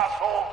Asshole!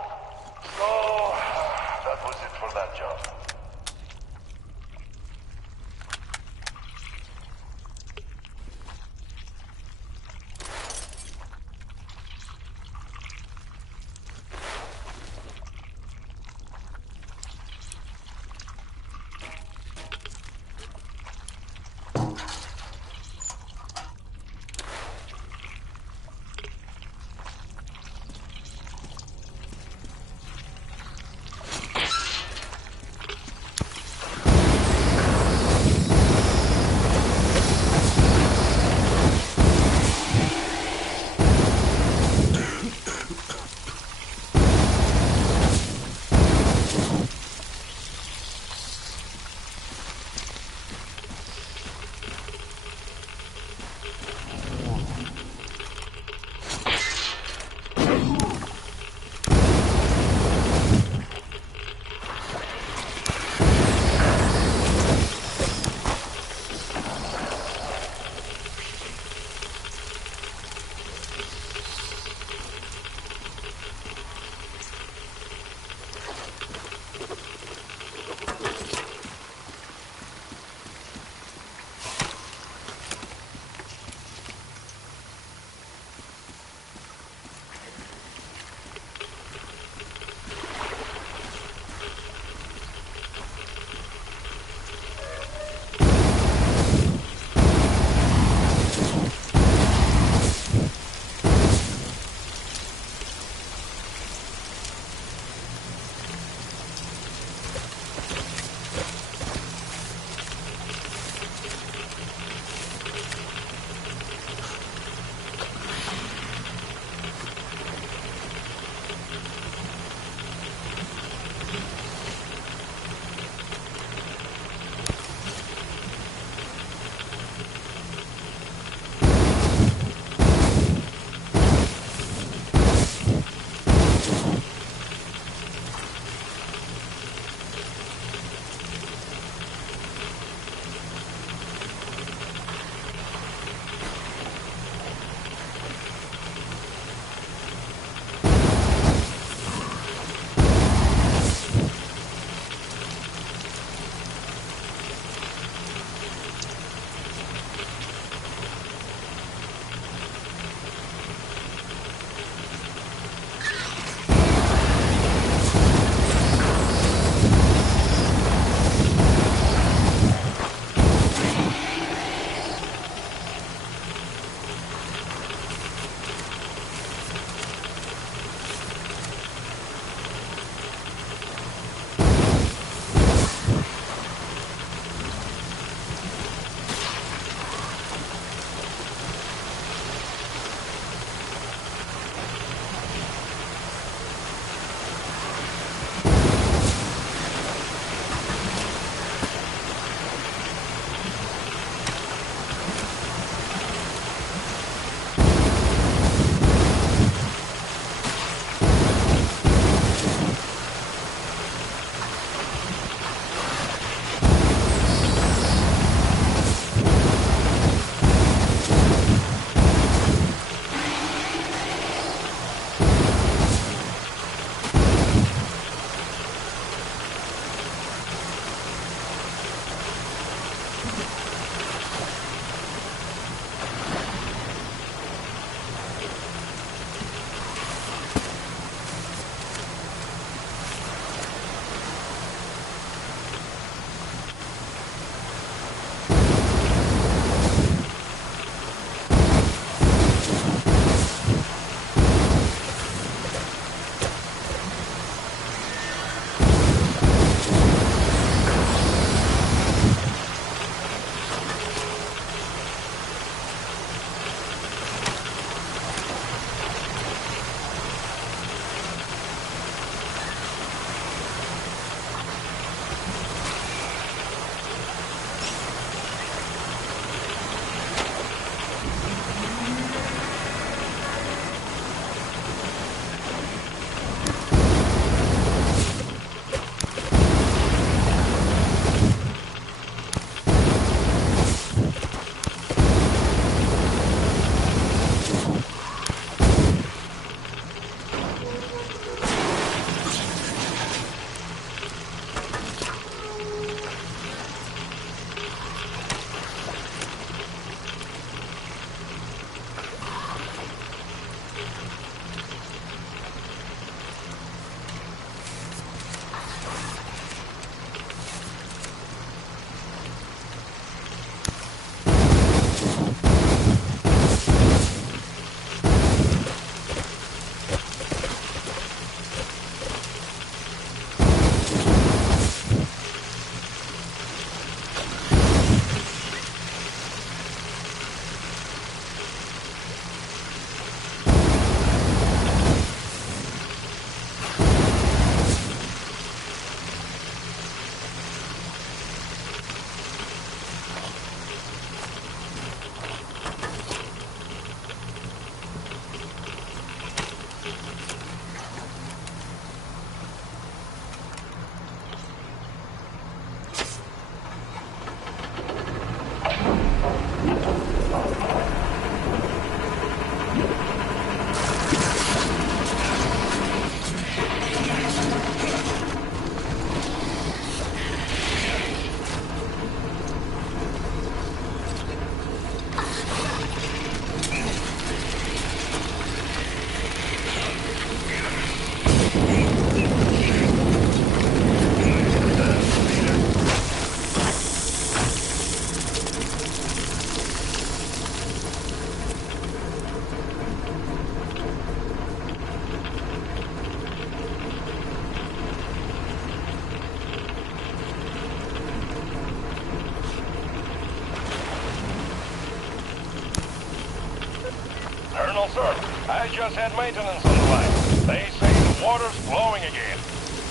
Colonel, sir. I just had maintenance on the line. They say the water's flowing again.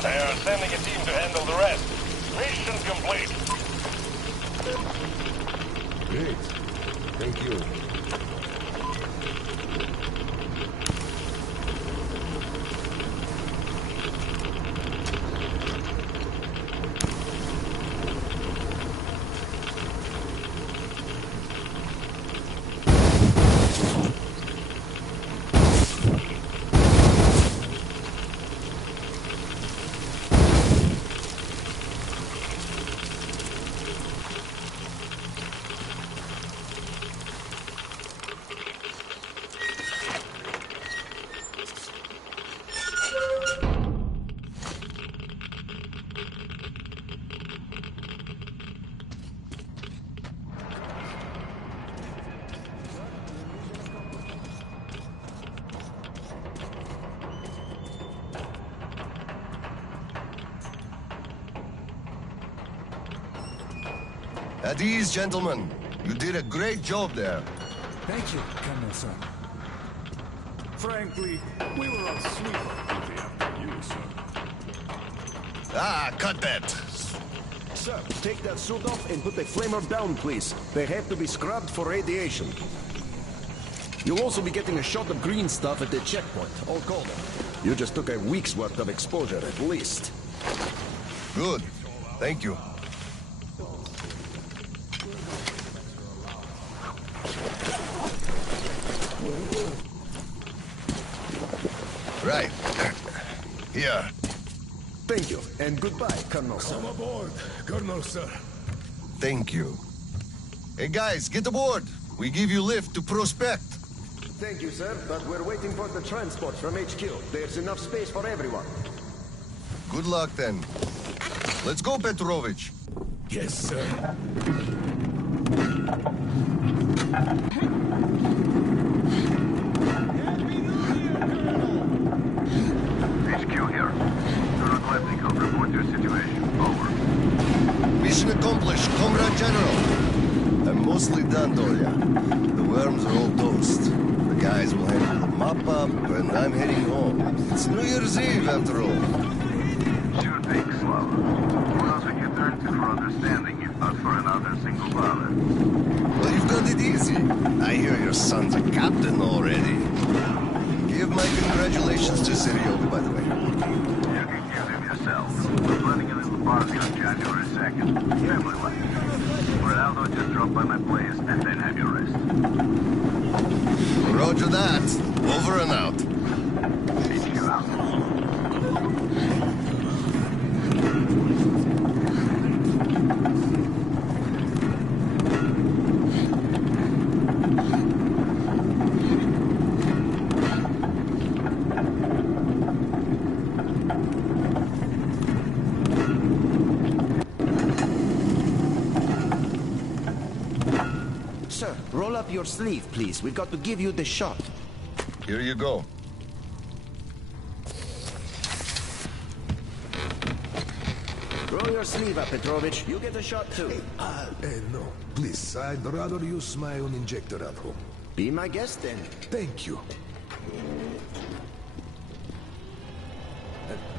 They're sending a team to handle the rest. Mission complete. Great. Thank you. At ease, gentlemen. You did a great job there. Thank you, Colonel, sir. Frankly, we were on sleeper duty after you, sir. Ah, cut that. Sir, take that suit off and put the flamer down, please. They have to be scrubbed for radiation. You'll also be getting a shot of green stuff at the checkpoint, all cold. You just took a week's worth of exposure, at least. Good. Thank you. Right. Here. Thank you, and goodbye, Colonel, sir. Come aboard, Colonel, sir. Thank you. Hey guys, get aboard. We give you lift to Prospect. Thank you, sir, but we're waiting for the transport from HQ. There's enough space for everyone. Good luck then. Let's go, Petrovich. Yes, sir. HQ here. Colonel Klepnikov, report your situation. Over. Mission accomplished, Comrade General. I'm mostly done, Dolia. The worms are all toast. The guys will handle the mop-up, and I'm heading home. It's New Year's Eve, after all. Sure thing, Slava. Who else would you turn to for understanding if not for another single father? Well, you've got it easy. I hear your son's a captain already. Give my congratulations to Seryoga, by the way. You can give him yourself. We're planning a little party on January 2nd. Family life. Ronaldo just drop by my place and then have your rest. Roger that. Over and out. HQ out. Sir, roll up your sleeve, please. We've got to give you the shot. Here you go. Roll your sleeve up, Petrovich. You get a shot, too. No, please, I'd rather use my own injector at home. Be my guest, then. Thank you.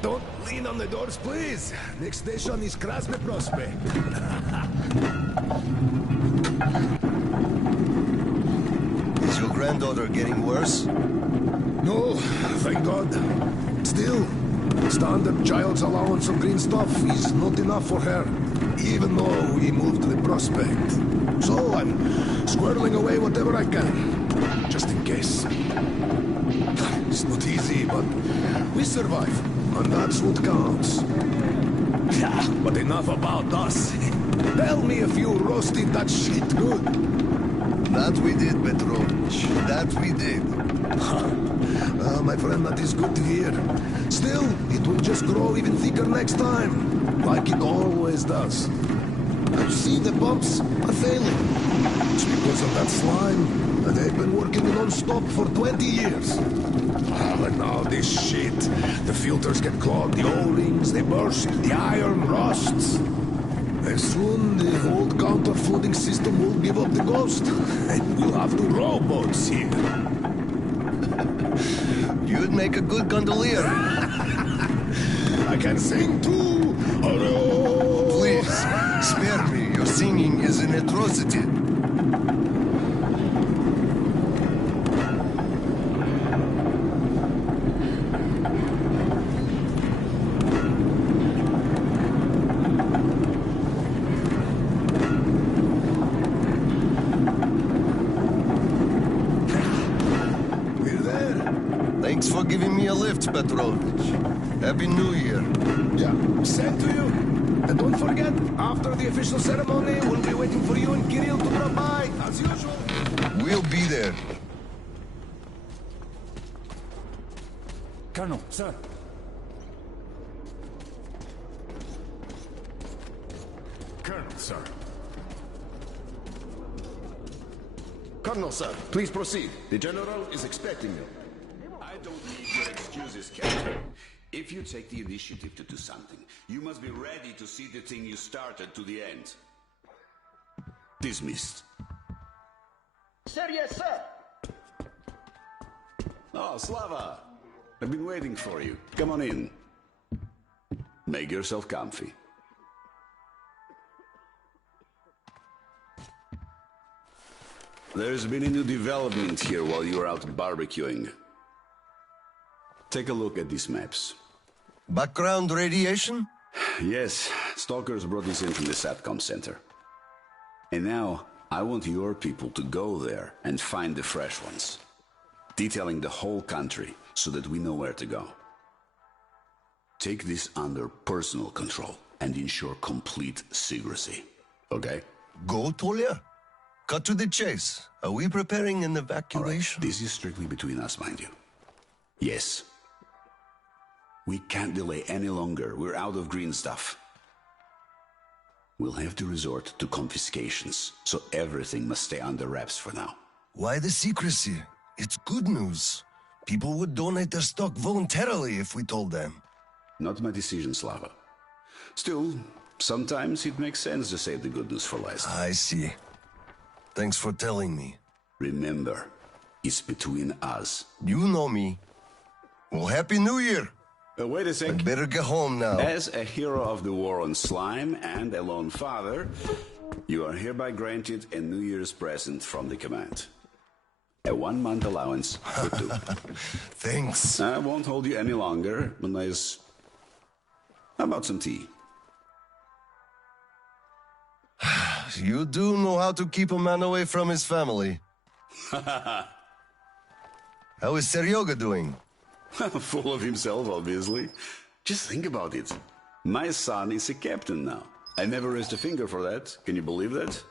Don't lean on the doors, please. Next station is Krasny Prospect. Is your granddaughter getting worse? No, thank God. Still, standard child's allowance of green stuff is not enough for her, even though we moved to the Prospect. So I'm squirreling away whatever I can, just in case. It's not easy, but we survive, and that's what counts. Yeah, but enough about us. Tell me if you roasted that shit good. That we did, Petrovich. That we did. My friend, that is good to hear. Still, it will just grow even thicker next time, like it always does. You see, the pumps are failing. It's because of that slime, and they've been working non-stop for 20 years. And now this shit. The filters get clogged, the O-rings, they burst, the iron rusts. And soon the old counter-flooding system will give up the ghost, and we'll have the rowboats here. make a good gondolier. I can sing too. Oh, Please, spare me. Your singing is an atrocity. we're there. Thanks for giving me a lift, Petrovich. Happy New Year. Yeah, same to you. And don't forget, after the official ceremony, we'll be waiting for you and Kirill to drop by, as usual. We'll be there. Colonel, sir. Colonel, sir. Colonel, sir, please proceed. The General is expecting you. I don't need your excuses, Captain. If you take the initiative to do something, you must be ready to see the thing you started to the end. Dismissed. Sir, yes, sir. Oh, Slava! I've been waiting for you. Come on in. Make yourself comfy. There's been a new development here while you were out barbecuing. Take a look at these maps. Background radiation? Yes, stalkers brought this in from the SATCOM center. And now, I want your people to go there and find the fresh ones. Detailing the whole country so that we know where to go. Take this under personal control and ensure complete secrecy. Okay? Go, Tolia? Cut to the chase. Are we preparing an All right, evacuation? this is strictly between us, mind you. Yes. We can't delay any longer. We're out of green stuff. We'll have to resort to confiscations, so everything must stay under wraps for now. Why the secrecy? It's good news. People would donate their stock voluntarily if we told them. Not my decision, Slava. Still, sometimes it makes sense to save the good news for last. I see. Thanks for telling me. Remember, it's between us. You know me. Well, Happy New Year! Wait a sec. I'd better get home now. As a hero of the war on slime and a lone father, you are hereby granted a New Year's present from the command. A 1-month allowance for 2. Thanks. I won't hold you any longer. A nice... How about some tea? You do know how to keep a man away from his family. How is Seryoga doing? Full of himself, obviously. Just think about it. My son is a captain now. I never raised a finger for that. Can you believe that?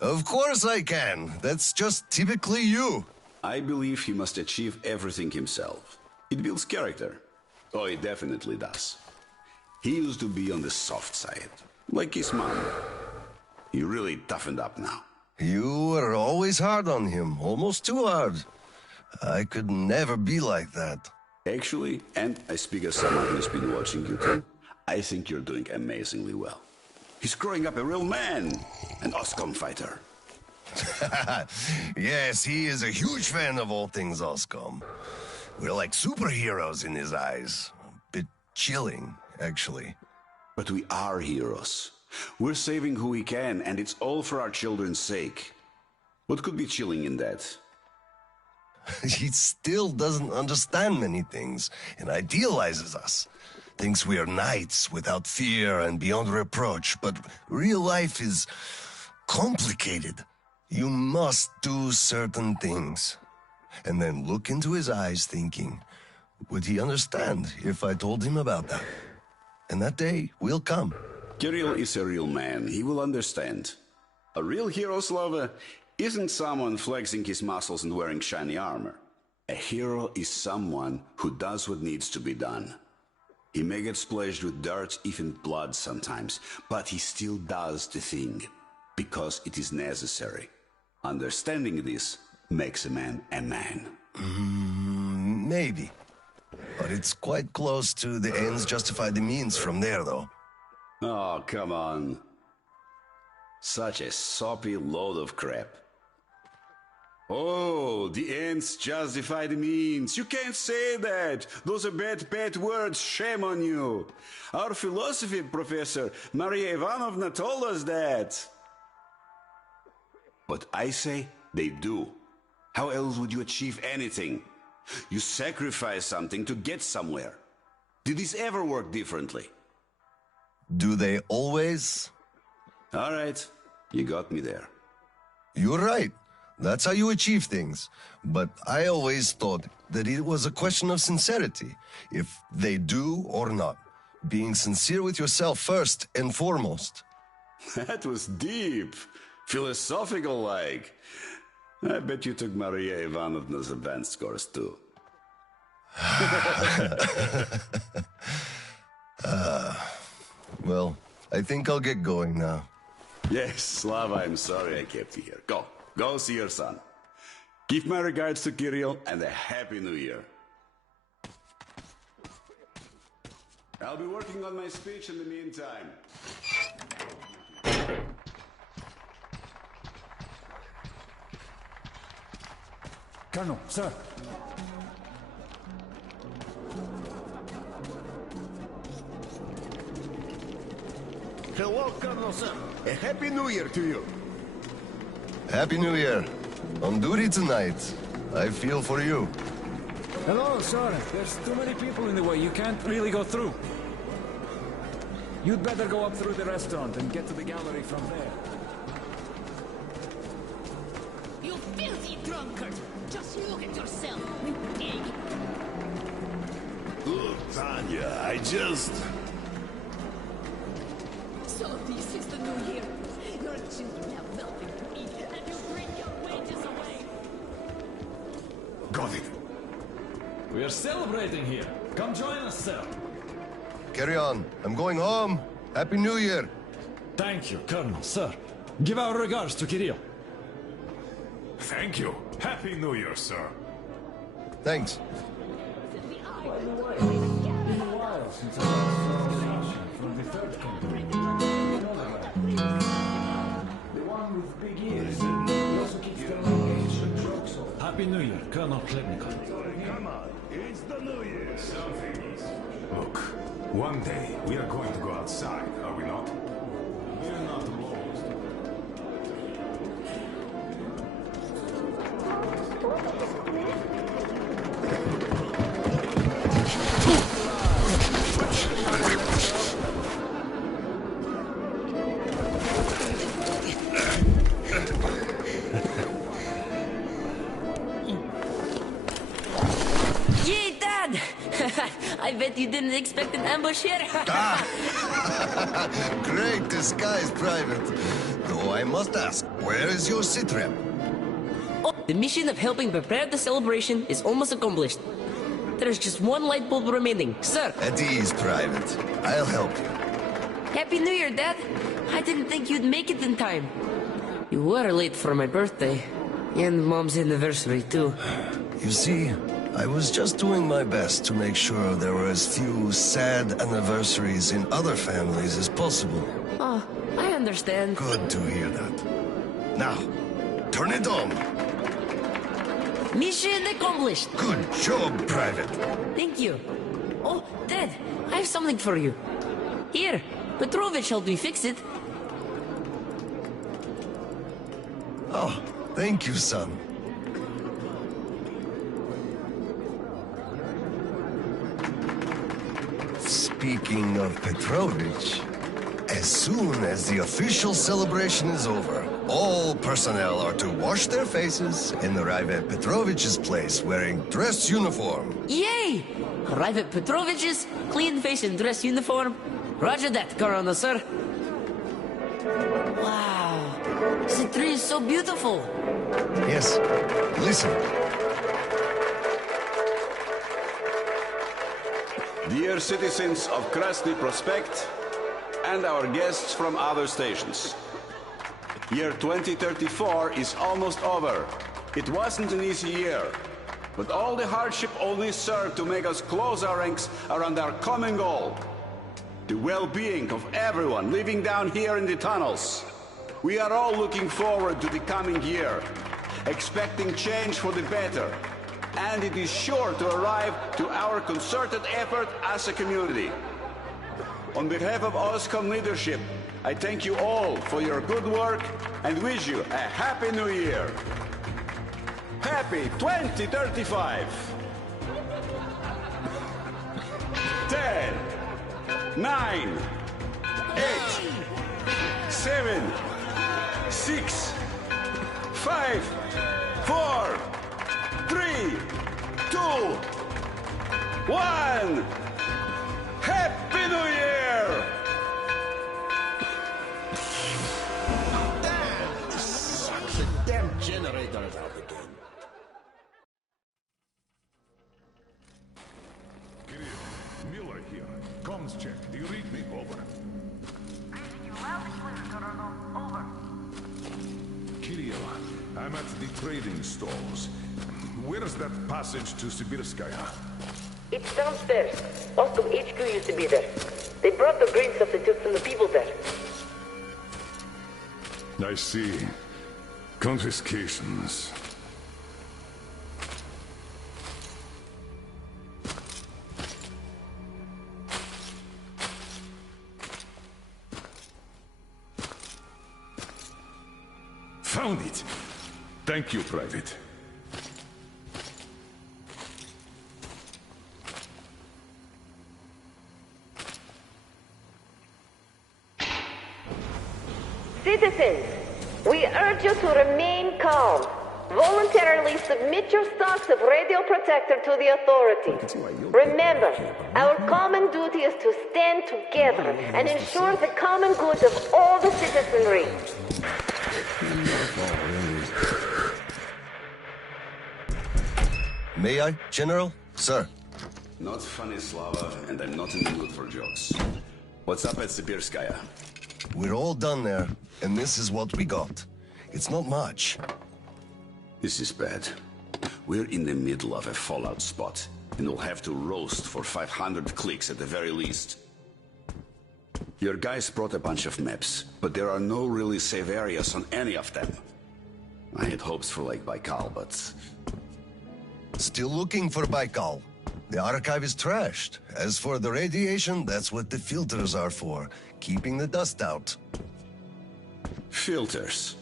Of course I can. That's just typically you. I believe he must achieve everything himself. It builds character. Oh, it definitely does. He used to be on the soft side, like his mom. He really toughened up now. You were always hard on him, almost too hard. I could never be like that. Actually, and I speak as someone who's been watching you too, I think you're doing amazingly well. He's growing up a real man, an OSCOM fighter. Yes, he is a huge fan of all things OSCOM. We're like superheroes in his eyes. A bit chilling, actually. But we are heroes. We're saving who we can, and it's all for our children's sake. What could be chilling in that? He still doesn't understand many things and idealizes us. Thinks we are knights without fear and beyond reproach, but real life is complicated. You must do certain things. And then look into his eyes thinking, would he understand if I told him about that? And that day will come. Kirill is a real man. He will understand. A real hero, Slava, isn't someone flexing his muscles and wearing shiny armor. A hero is someone who does what needs to be done. He may get splashed with dirt, even blood sometimes, but he still does the thing, because it is necessary. Understanding this makes a man a man. Maybe. But it's quite close to the ends justify the means from there, though. Oh, come on. Such a soppy load of crap. Oh, the ends justify the means. You can't say that. Those are bad words. Shame on you. Our philosophy professor, Maria Ivanovna, told us that. But I say they do. How else would you achieve anything? You sacrifice something to get somewhere. Did this ever work differently? Do they always? All right, you got me there. You're right. That's how you achieve things. But I always thought that it was a question of sincerity, if they do or not. Being sincere with yourself first and foremost. That was deep. Philosophical-like. I bet you took Maria Ivanovna's advanced course too. Well, I think I'll get going now. Yes, Slava, I'm sorry I kept you here. Go see your son. Give my regards to Kirill and a Happy New Year. I'll be working on my speech in the meantime. Colonel, sir. Hello, Colonel, sir. A Happy New Year to you. Happy New Year. On duty tonight. I feel for you. Hello, sir. There's too many people in the way. You can't really go through. You'd better go up through the restaurant and get to the gallery from there. You filthy drunkard! Just look at yourself, you pig! Look, Tanya, I just... So this is the new year. Your children have nothing to eat, and you bring your wages away. Got it. We are celebrating here. Come join us, sir. Carry on. I'm going home. Happy New Year. Thank you, Colonel, sir. Give our regards to Kirill. Thank you. Happy New Year, sir. Thanks. Since I last saw from the third company. The one with big ears. He also keeps telling ancient jokes. Happy New Year, Colonel Khlebnikov. Come on. It's the New Year. Something is... Look, one day we are going to go outside, are we not? We're not lost. Yay, Dad! I bet you didn't expect an ambush here. Great disguise, Private. Though I must ask, where is your sitrep? Oh, the mission of helping prepare the celebration is almost accomplished. There's just one light bulb remaining, sir. At ease, Private. I'll help you. Happy New Year, Dad. I didn't think you'd make it in time. You were late for my birthday. And Mom's anniversary, too. You see, I was just doing my best to make sure there were as few sad anniversaries in other families as possible. Oh, I understand. Good to hear that. Now, turn it on. Mission accomplished. Good job, Private. Thank you. Oh, Dad, I have something for you. Here, Petrovich helped me fix it. Oh, thank you, son. Speaking of Petrovich, as soon as the official celebration is over, all personnel are to wash their faces and arrive at Petrovich's place wearing dress uniform. Yay! Arrive at Petrovich's, clean face and dress uniform. Roger that, Colonel, sir. Wow, the tree is so beautiful. Yes, listen. Dear citizens of Krasny Prospect and our guests from other stations. Year 2034 is almost over. It wasn't an easy year, but all the hardship only served to make us close our ranks around our common goal. The well-being of everyone living down here in the tunnels. We are all looking forward to the coming year. expecting change for the better. And it is sure to arrive to our concerted effort as a community. On behalf of OSCOM leadership, I thank you all for your good work and wish you a Happy New Year. Happy 2035! 10, 9, 8, 7, 6, 5, 4, 3, 2, 1! Happy New Year! Damn, this sucks. The damn generator is out again. Kirill, Miller here. Comms check. Do you read me? Over. Reading you loud and clear, Colonel. Over. Kirill, I'm at the trading stalls. Where's that passage to Sibirskaya? It's downstairs. Oscom HQ used to be there. They brought the green substitutes from the people there. I see. Confiscations. Found it! Thank you, Private. Citizens, we urge you to remain calm. Voluntarily submit your stocks of radio protector to the authorities. Remember, our common duty is to stand together and ensure the common good of all the citizenry. May I, General? Sir. Not funny, Slava, and I'm not in the mood for jokes. What's up at Sibirskaya? We're all done there, and this is what we got. It's not much. This is bad. We're in the middle of a fallout spot, and we'll have to roast for 500 clicks at the very least. Your guys brought a bunch of maps, but there are no really safe areas on any of them. I had hopes for Lake Baikal, but... Still looking for Baikal. The archive is trashed. As for the radiation, that's what the filters are for. Keeping the dust out. Filters.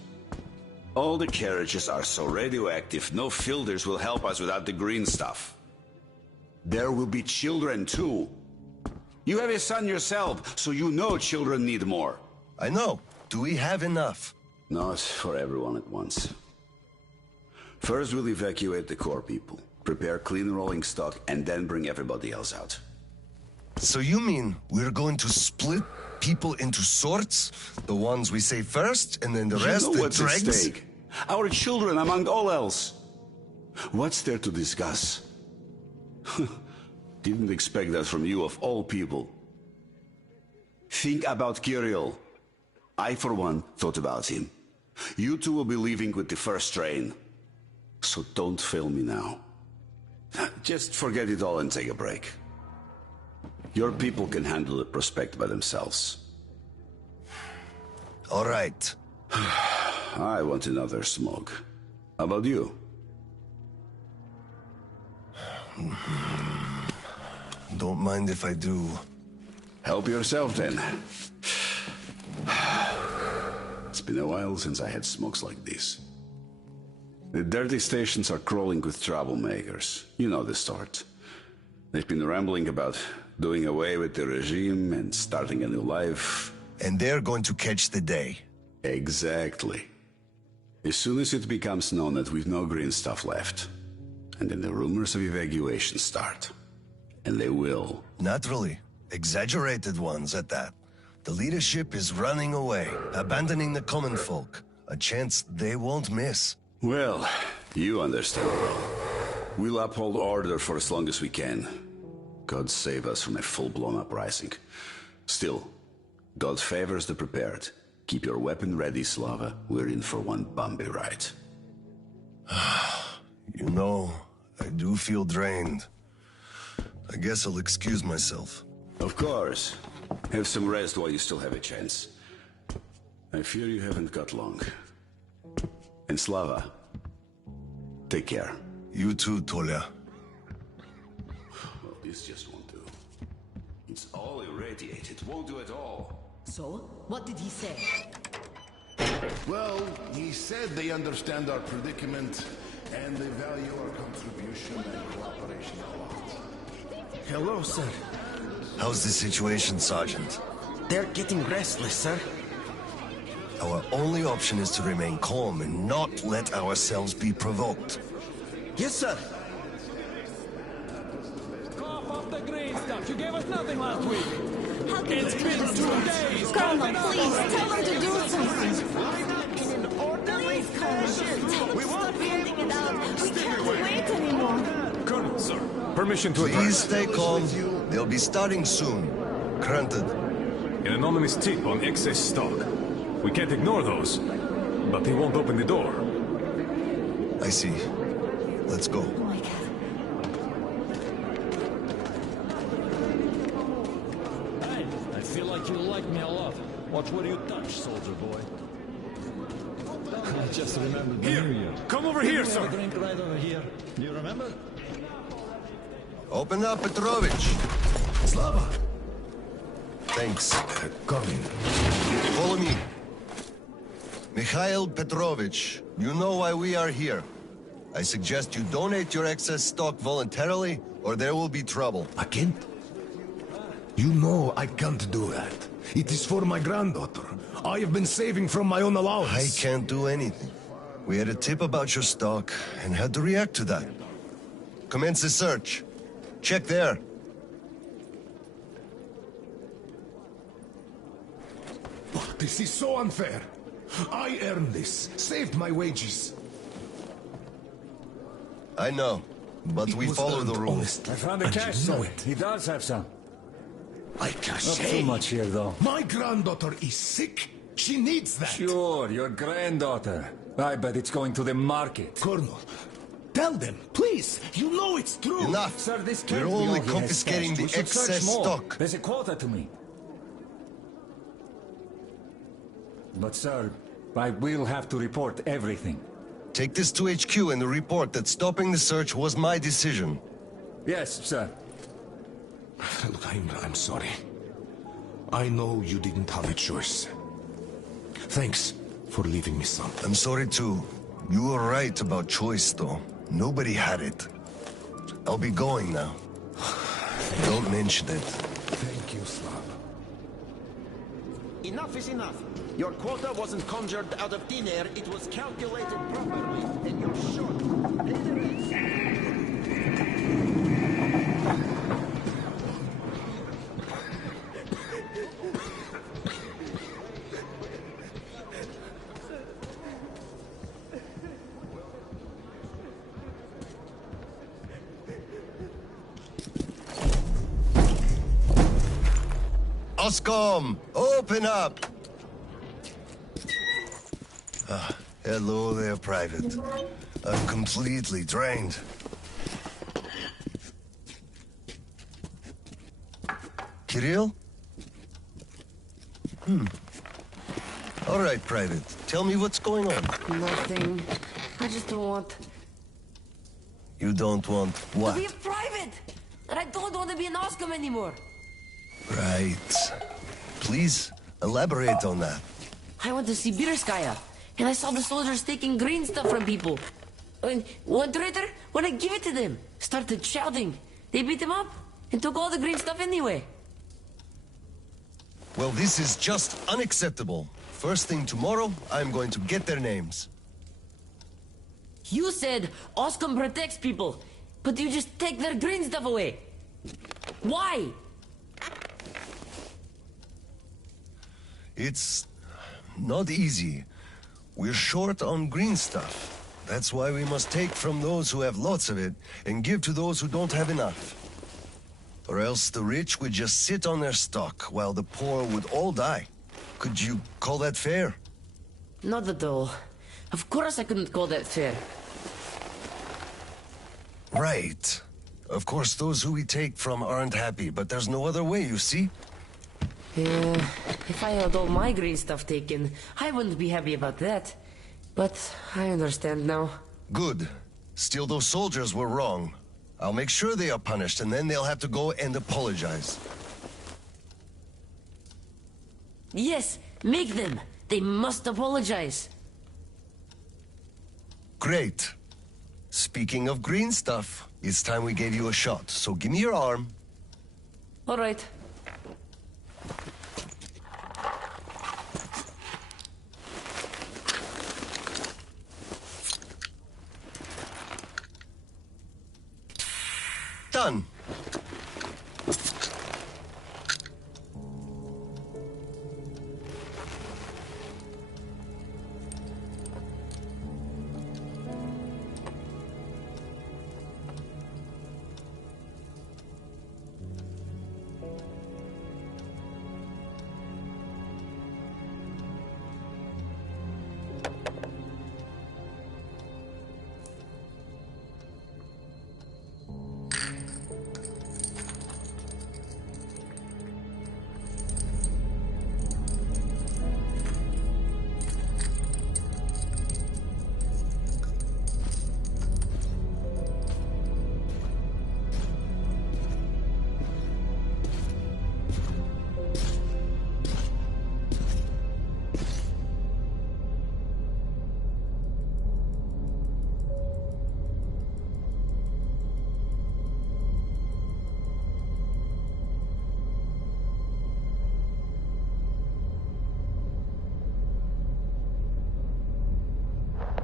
All the carriages are so radioactive, no filters will help us without the green stuff. There will be children too. You have a son yourself, so you know children need more. I know. Do we have enough? Not for everyone at once. First we'll evacuate the core people, prepare clean rolling stock, and then bring everybody else out. So you mean we're going to split people into sorts? The ones we save first, and then the rest You know what's the at dregs? stake. Our children among all else. What's there to discuss? Didn't expect that from you of all people. Think about Kirill. I, for one, thought about him. You two will be leaving with the first train. So don't fail me now. Just forget it all and take a break. Your people can handle the prospect by themselves. All right. I want another smoke. How about you? Don't mind if I do. Help yourself, then. It's been a while since I had smokes like this. The dirty stations are crawling with troublemakers. You know the sort. They've been rambling about doing away with the regime and starting a new life. And they're going to catch the day. Exactly. As soon as it becomes known that we've no green stuff left, and then the rumors of evacuation start. And they will. Naturally. Exaggerated ones at that. The leadership is running away, abandoning the common folk. A chance they won't miss. Well, you understand well. We'll uphold order for as long as we can. God save us from a full-blown uprising. Still, God favors the prepared. Keep your weapon ready, Slava. We're in for one bumpy ride. You know, I do feel drained. I guess I'll excuse myself. Of course. Have some rest while you still have a chance. I fear you haven't got long. And Slava, Take care. You too, Tolia. Well, this just won't do. It's all irradiated. Won't do at all. So? What did he say? Well, he said they understand our predicament and they value our contribution and cooperation a lot. Hello, sir. How's the situation, Sergeant? They're getting restless, sir. Our only option is to remain calm and not let ourselves be provoked. Yes, sir. Cough up the green stuff. You gave us nothing last week. How can It's been 2 days. Colonel, please, tell them to do something. In an orderly fashion. We won't be handing it out. We can't wait anymore. Colonel, sir. Permission to Please stay calm. They'll be starting soon. Granted. An anonymous tip on excess stock. We can't ignore those, but they won't open the door. I see. Let's go. Oh my God. Hey, I feel like you like me a lot. Watch where you touch, soldier boy. I just remembered the New Year. Come over here, We have sir. a drink right over here. Do you remember? Open up, Petrovich. Slava! Thanks. Come in. Follow me. Mikhail Petrovich, you know why we are here. I suggest you donate your excess stock voluntarily, or there will be trouble. I can't. You know I can't do that. It is for my granddaughter. I have been saving from my own allowance. I can't do anything. We had a tip about your stock and had to react to that. Commence the search. Check there. This is so unfair. I earned this, saved my wages. I know, but we was follow the earned rules. honestly, I found a and cash you know sack. it. He does have some. I Not cachet. too much here, though. My granddaughter is sick. She needs that. Sure, your granddaughter. I bet it's going to the market. Colonel, tell them, please. You know it's true. Enough. Sir, this We're can't be only all he has confiscating stashed. the We should search excess more. stock. There's a quota to meet. But sir, I will have to report everything. Take this to HQ and report that stopping the search was my decision. Yes, sir. Look, I'm sorry. I know you didn't have a choice. Thanks for leaving me some. I'm sorry too. You were right about choice, though. Nobody had it. I'll be going now. Don't mention it. Thank you, Slav. Enough is enough. Your quota wasn't conjured out of thin air. It was calculated properly, and you're short. Pay the rest. Oscom, open up! Hello there, Private. I'm completely drained. Kirill? All right, Private. Tell me what's going on. Nothing. I just don't want You don't want what? to be a private. And I don't want to be an Oscom anymore. Right. Please, elaborate on that. I went to Sibirskaya, and I saw the soldiers taking green stuff from people. And one traitor, when I give it to them, started shouting. They beat him up and took all the green stuff anyway. Well, this is just unacceptable. First thing tomorrow, I'm going to get their names. You said Oscom protects people, but you just take their green stuff away. Why? It's not easy. We're short on green stuff. That's why we must take from those who have lots of it and give to those who don't have enough. Or else the rich would just sit on their stock while the poor would all die. Could you call that fair? Not at all. Of course I couldn't call that fair. Right. Of course, those who we take from aren't happy, but there's no other way, you see? Yeah, if I had all my green stuff taken, I wouldn't be happy about that. But I understand now. Good. Still, those soldiers were wrong. I'll make sure they are punished, and then they'll have to go and apologize. Yes, make them. They must apologize. Great. Speaking of green stuff, it's time we gave you a shot, so give me your arm. All right. Done.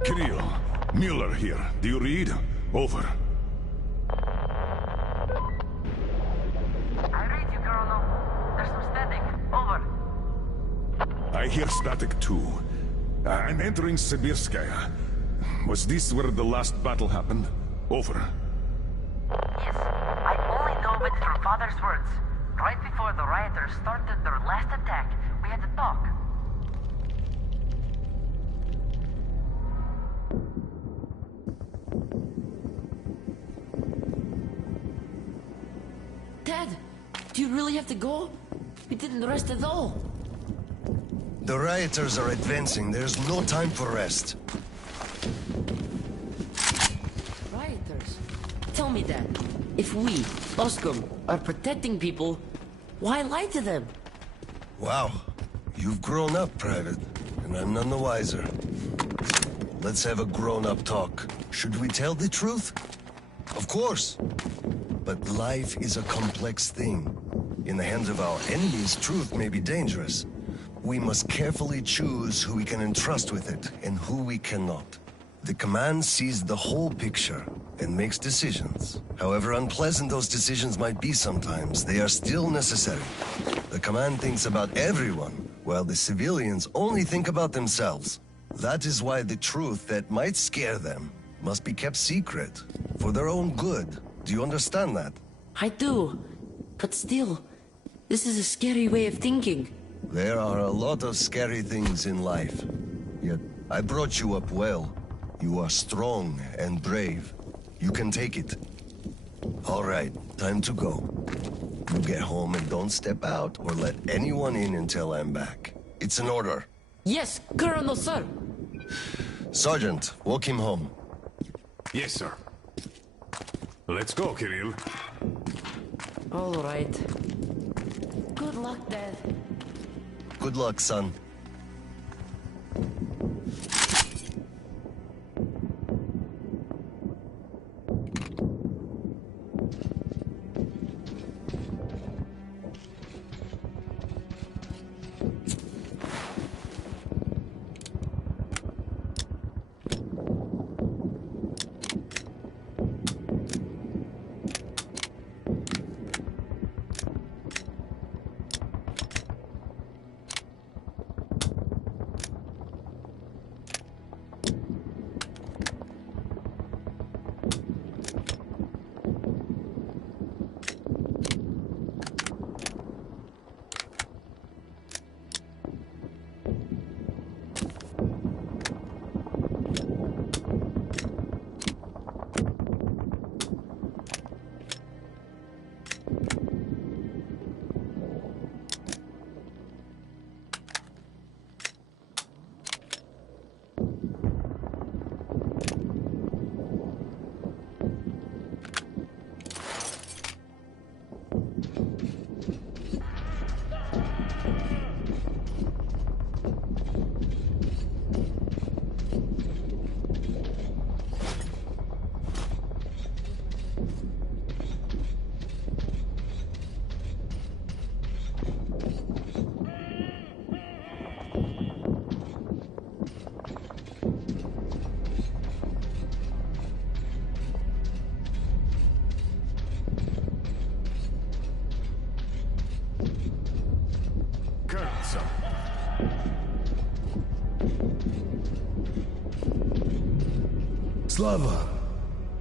Kirill, Mueller here. Do you read? Over. I read you, Colonel. There's some static. Over. I hear static too. I'm entering Sibirskaya. Was this where the last battle happened? Over. Yes, I only know it from Father's words. Right before the rioters started their last attack, we had to talk. Dad, do you really have to go? We didn't rest at all. The rioters are advancing. There's no time for rest. Rioters? Tell me, Dad. If we, Oskum, are protecting people, why lie to them? Wow. You've grown up, Private, and I'm none the wiser. Let's have a grown-up talk. Should we tell the truth? Of course. But life is a complex thing. In the hands of our enemies, truth may be dangerous. We must carefully choose who we can entrust with it and who we cannot. The command sees the whole picture and makes decisions. However unpleasant those decisions might be sometimes, they are still necessary. The command thinks about everyone, while the civilians only think about themselves. That is why the truth that might scare them must be kept secret, for their own good. Do you understand that? I do. But still, this is a scary way of thinking. There are a lot of scary things in life. Yet, I brought you up well. You are strong and brave. You can take it. All right, time to go. You get home and don't step out or let anyone in until I'm back. It's an order. Yes, Colonel, sir. Sergeant, walk him home. Yes, sir. Let's go, Kirill. All right. Good luck, Dad. Good luck, son. Slava,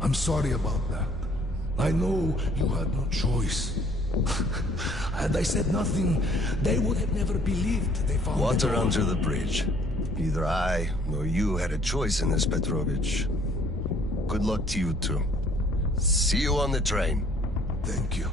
I'm sorry about that. I know you had no choice. Had I said nothing, they would have never believed they found Water under the bridge. Neither I nor you had a choice in this, Petrovich. Good luck to you two. See you on the train. Thank you.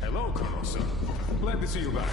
Hello, Colonel, sir. Glad to see you back.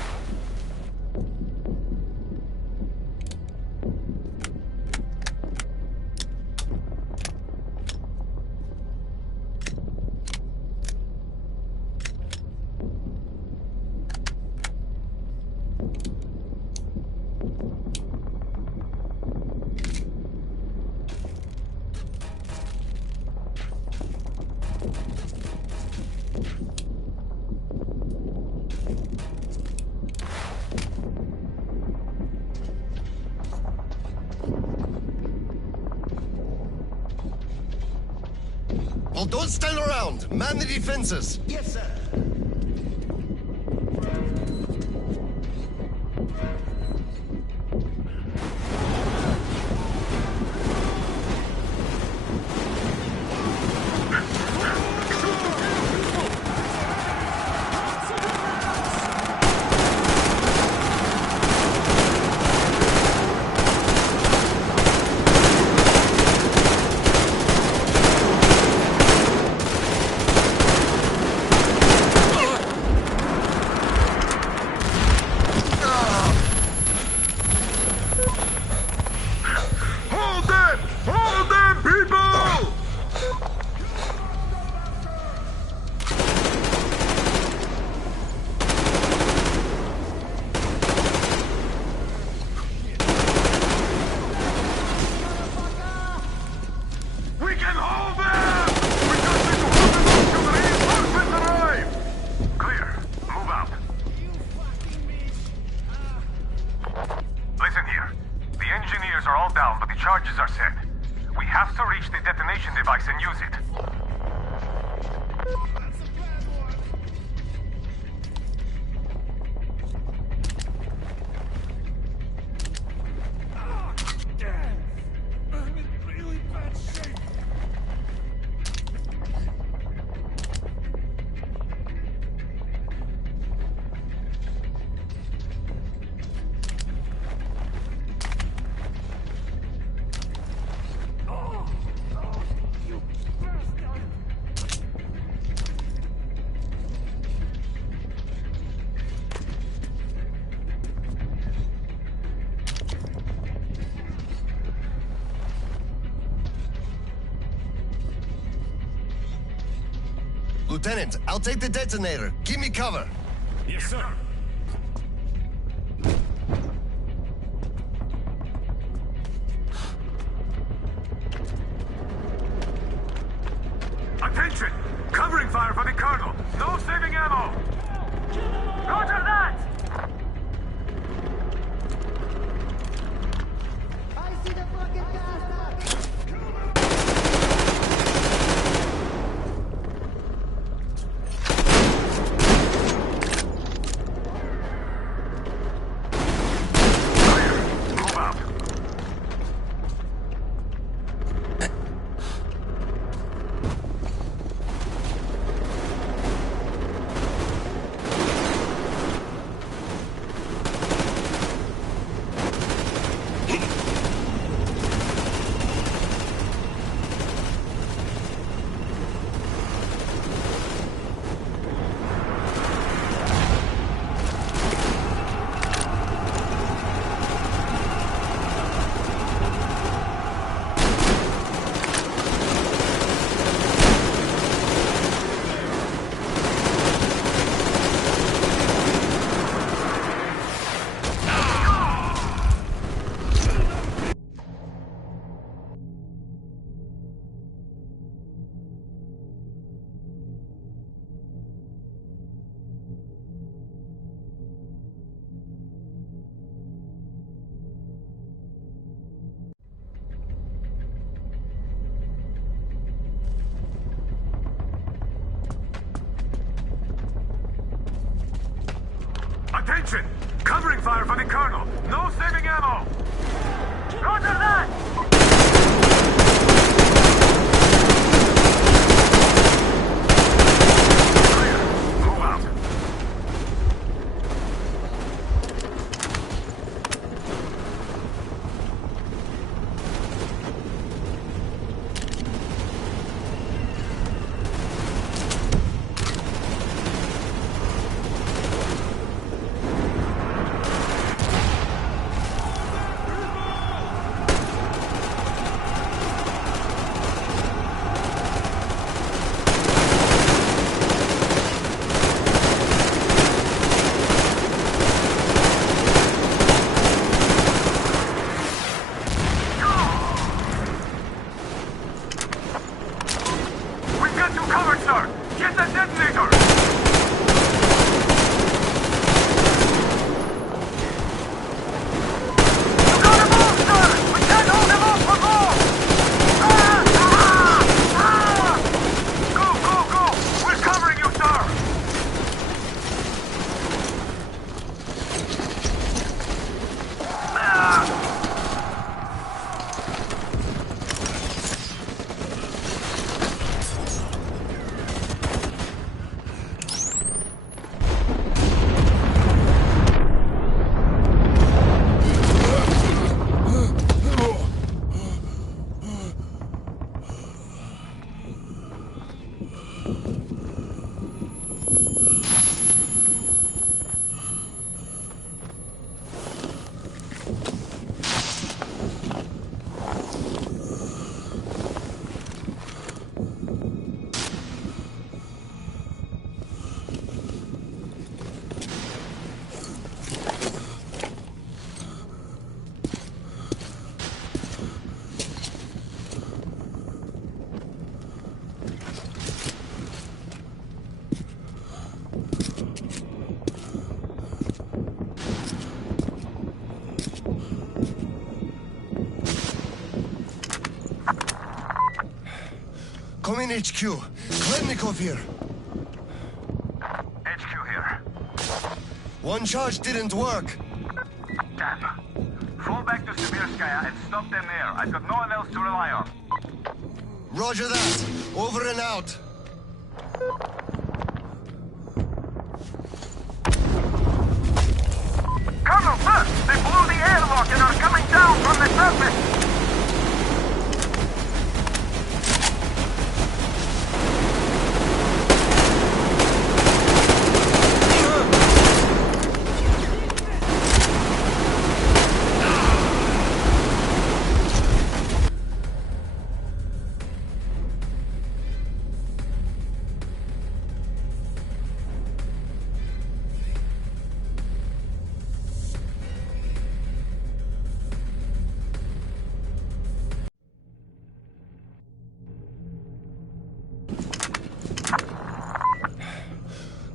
Well, don't stand around. Man the defenses. Yes, sir. Charges are set. We have to reach the detonation device and use it. I'm in really bad shape. Lieutenant, I'll take the detonator. Give me cover. Yes, sir. Attention! Covering fire for the Colonel. No saving ammo. Roger that! I see the fucking bastard! Attention! Covering fire for the Colonel! No saving ammo! Roger that! Move out. We've got you covered, sir! Get the detonator! You gotta move, sir! We can't hold them off for long! Go, go, go! We're covering you, sir! Come in, HQ. Klemnikov here. HQ here. One charge didn't work. Damn. Fall back to Sibirskaya and stop them there. I've got no one else to rely on. Roger that. Over and out. Colonel, sir! They blew the airlock and are coming down from the surface!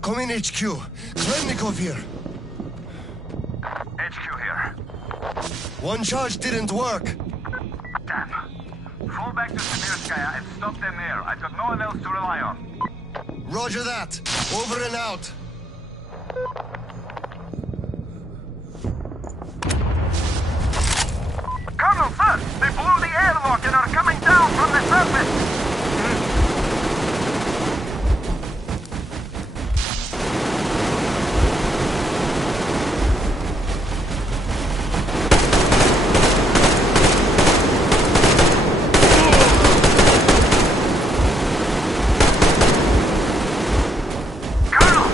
Come in, HQ. Klemnikov here. HQ here. One charge didn't work. Damn. Fall back to Sibirskaya and stop them there. I've got no one else to rely on. Roger that. Over and out. Colonel, sir! They blew the airlock and are coming down from the surface! Colonel,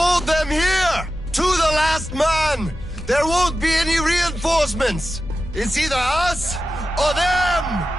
Hold them here! To the last man! There won't be any reinforcements! It's either us or them!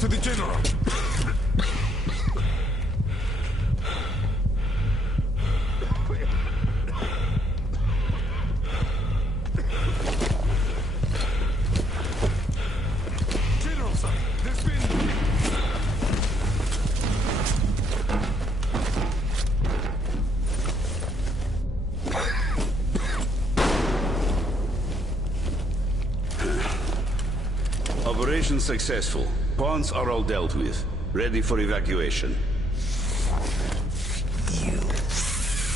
To the general. General, sir, there's been... Operation successful. Pawns are all dealt with. Ready for evacuation. You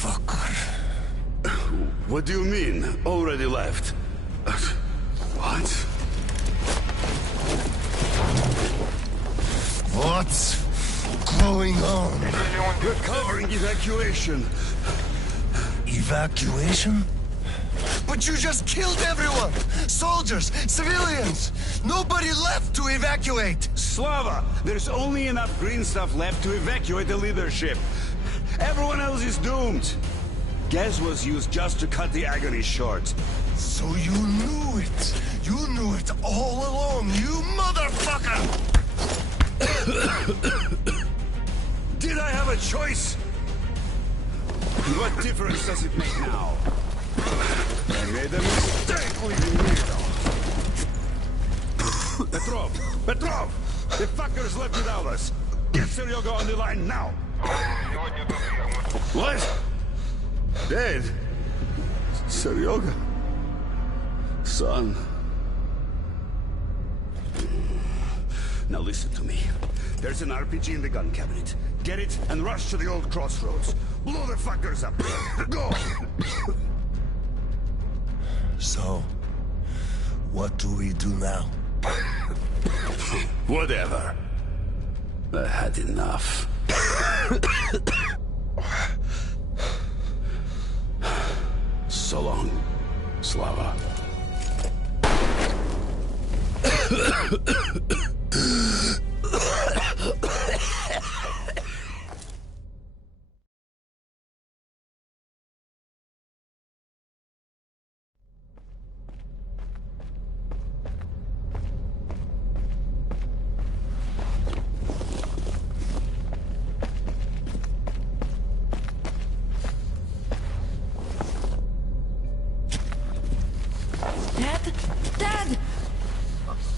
fucker. What do you mean? Already left? What? What's going on? We're covering evacuation. Evacuation? But you just killed everyone! Soldiers, civilians! Nobody left to evacuate! Slava, there's only enough green stuff left to evacuate the leadership. Everyone else is doomed. Gas was used just to cut the agony short. So you knew it! You knew it all along, you motherfucker! Did I have a choice? What difference does it make now? I made a mistake leaving Miro. Petrov! The fuckers left without us. Get Seryoga on the line now. What? Dead? Seryoga? Son. Now listen to me. There's an RPG in the gun cabinet. Get it and rush to the old crossroads. Blow the fuckers up. Go! So, what do we do now? Whatever. I had enough. So long, Slava.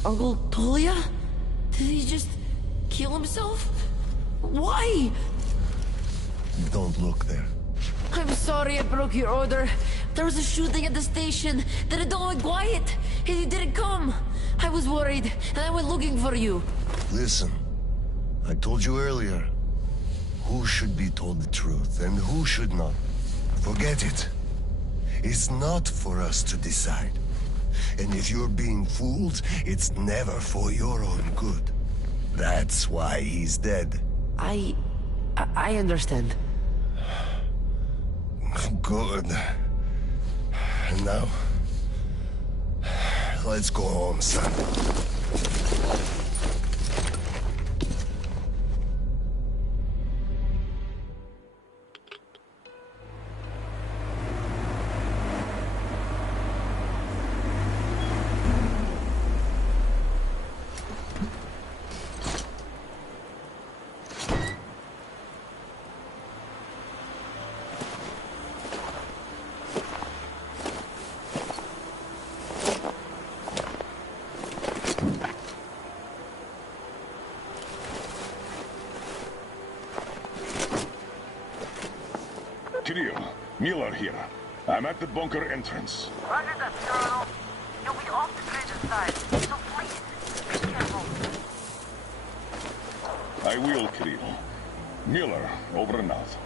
Uncle Tolia? Did he just kill himself? Why? Don't look there. I'm sorry I broke your order. There was a shooting at the station. Then it all went quiet, and you didn't come. I was worried, and I went looking for you. Listen, I told you earlier, who should be told the truth and who should not. Forget it. It's not for us to decide. And if you're being fooled, it's never for your own good. That's why he's dead. I understand. Good. And now, let's go home, son. Kirill, Miller here. I'm at the bunker entrance. Roger that, Colonel. You'll be off the grid inside, so please, be careful. I will, Kirill. Miller, over and out.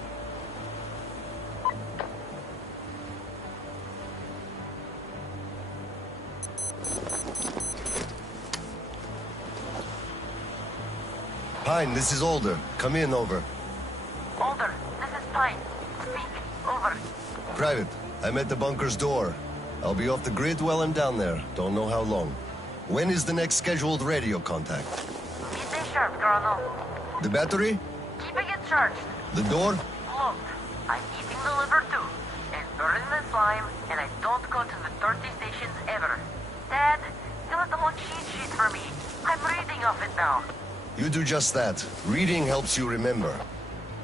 Pine, this is Alder. Come in, over. Alder, this is Pine. Speak. Over. Private, I'm at the bunker's door. I'll be off the grid while I'm down there. Don't know how long. When is the next scheduled radio contact? Midday sharp, Colonel. The battery? Keeping it charged. The door? Look, I'm eating the liver too, and burning the slime, and I don't go to the 30 stations ever. Dad, fill out the whole cheat sheet for me. I'm reading off it now. You do just that. Reading helps you remember.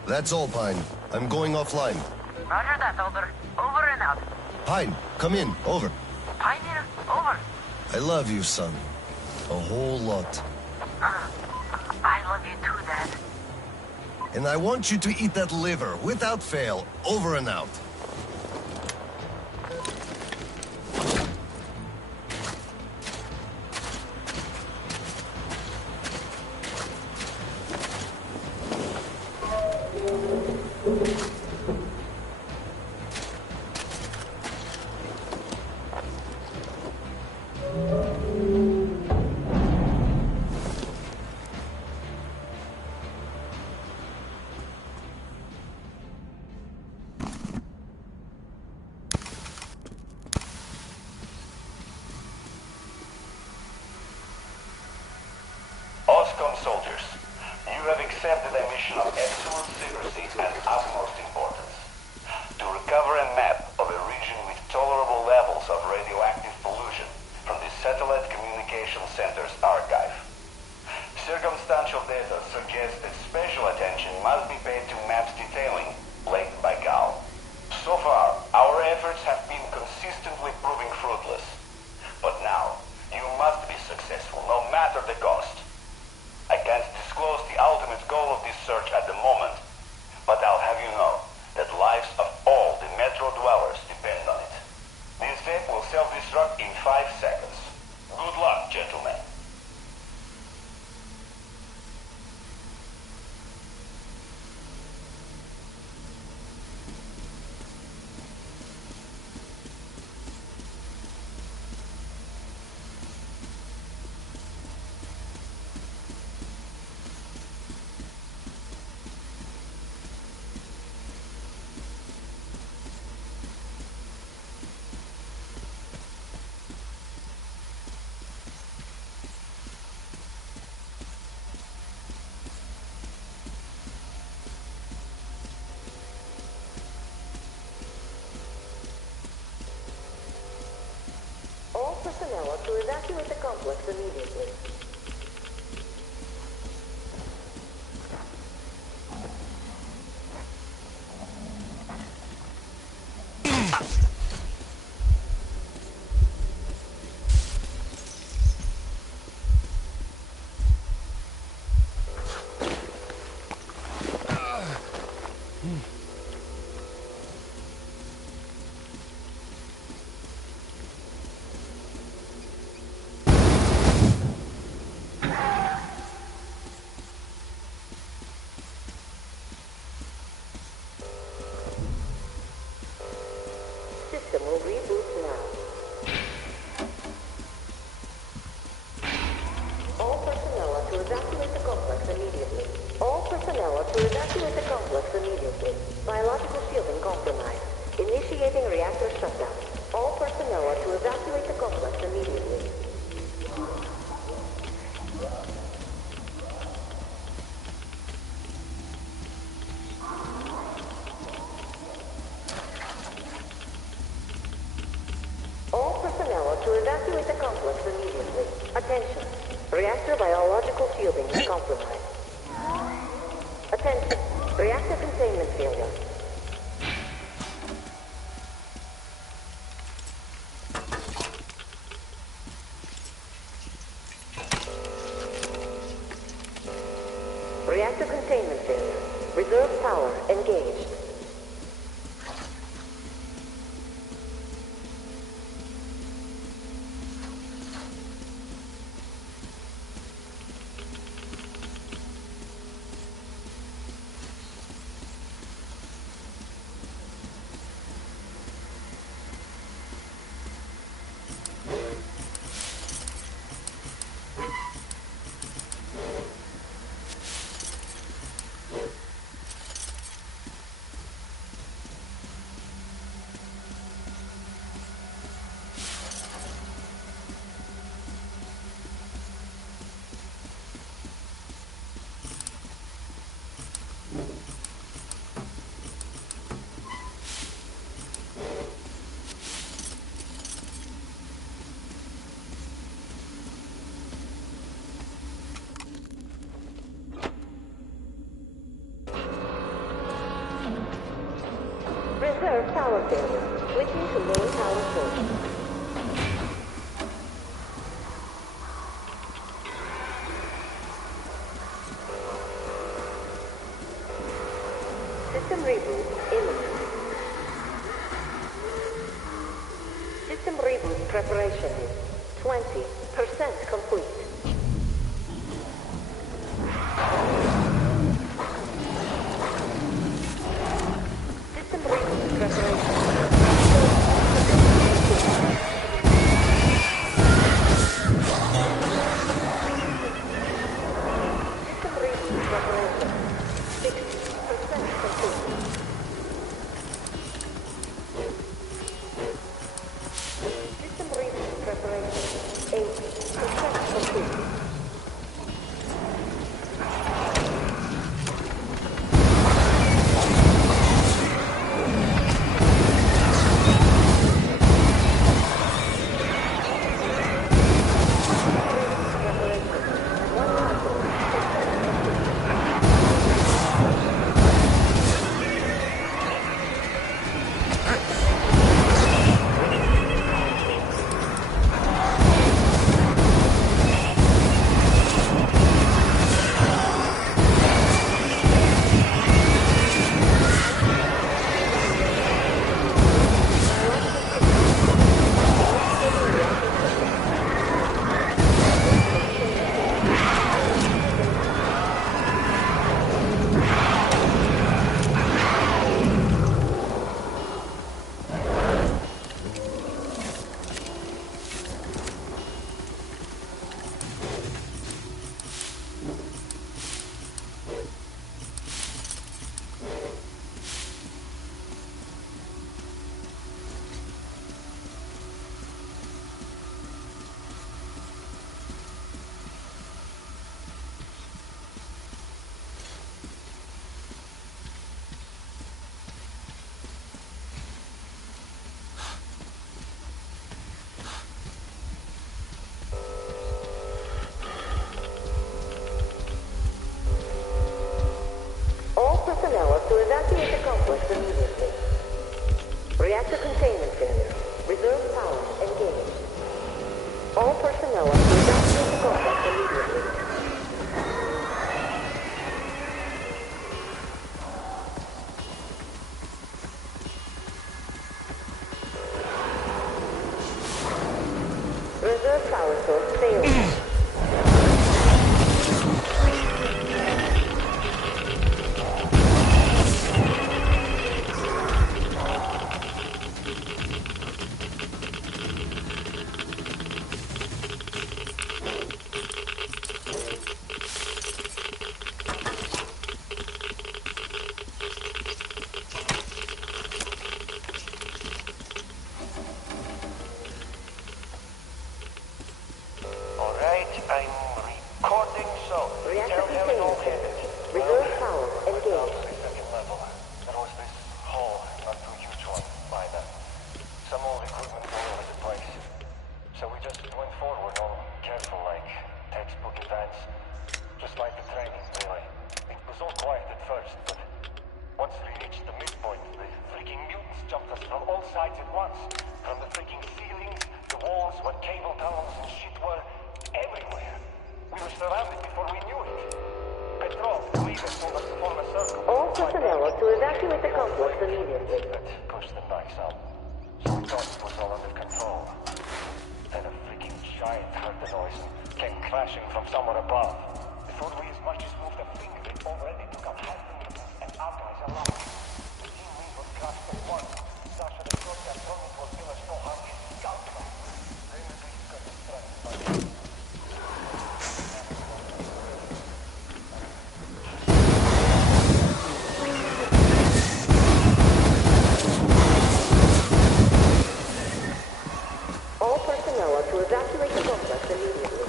That's all, Pine. I'm going offline. Roger that, Alder. Over and out. Pine, come in. Over. Pine here. Over. I love you, son. A whole lot. I love you too, Dad. And I want you to eat that liver, without fail. Over and out. OSCOM soldiers, you have accepted a mission of absolute secrecy and utmost importance. To recover a map of a region with tolerable levels of radioactive pollution from the Satellite Communication Center's archive. Circumstantial data suggests that special attention must be paid to maps detailing Lake Baikal. So far, our efforts have been consistently proving fruitless. But now, you must be successful, no matter the cost. I can't disclose the ultimate goal of this search at the moment, but I'll have you know that lives of all the Metro dwellers depend on it. The escape will self-destruct in 5 seconds. Good luck, gentlemen. All personnel are to evacuate the complex immediately. system will reboot now. All personnel are to evacuate the complex immediately. All personnel are to evacuate the complex immediately. Biological shielding compromised. Initiating reactor shutdown. All personnel are to evacuate the complex immediately. All personnel are to evacuate the complex immediately. Attention. Reactor biological shielding is compromised. Attention. Reactor containment failure. Reactor containment failure. Reserve power engaged. Reserve power failure. Switching to main power source. System reboot imminent. System reboot preparation is 20% complete. System reboot preparation. System reboot preparation. 60% complete. System reboot preparation. 80% complete. Personnel are to evacuate the complex immediately. Reactor containment failure. Reserve power engaged. All personnel are to evacuate the complex immediately. Reserve power source failed. lights at once. From the freaking ceilings, the walls, what cable tunnels and shit were everywhere. We were surrounded before we knew it. Petrov, the leader, told us to form a circle. All personnel are to evacuate the complex immediately. Push the bikes up. So we thought it was all under control. Then a freaking giant heard the noise and came crashing from somewhere above. Before we as much as moved a finger, it already took up half the meters and our guys alive. The team lead was crushed at once. Sasha the cook and told me it was still a so hard his scalp. Then we got distracted by the All personnel are to evacuate the complex immediately.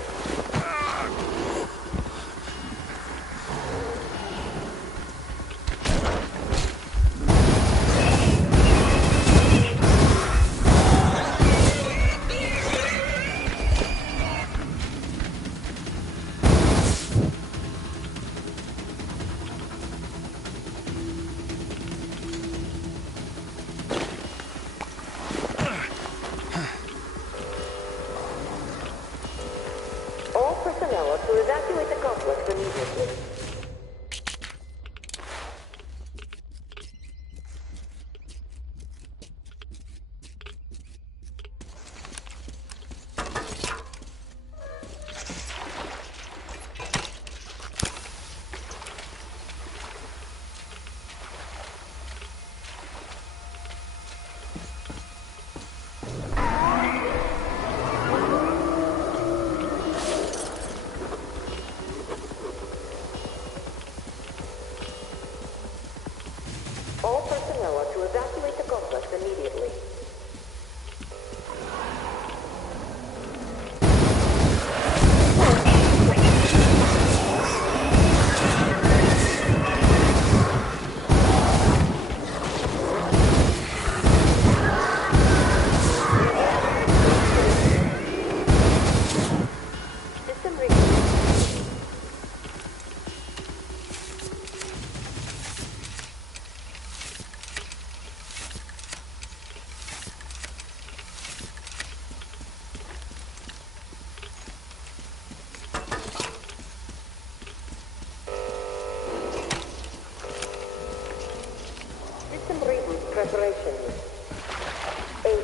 All personnel are to evacuate the complex immediately. All personnel are to evacuate the complex immediately. System reboot. System reboot preparation. 80.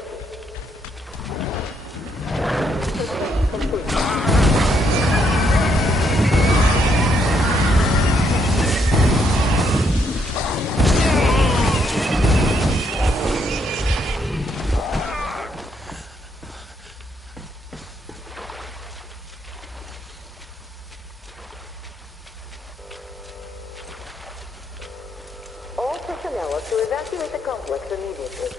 Complete. All personnel are to evacuate the complex immediately.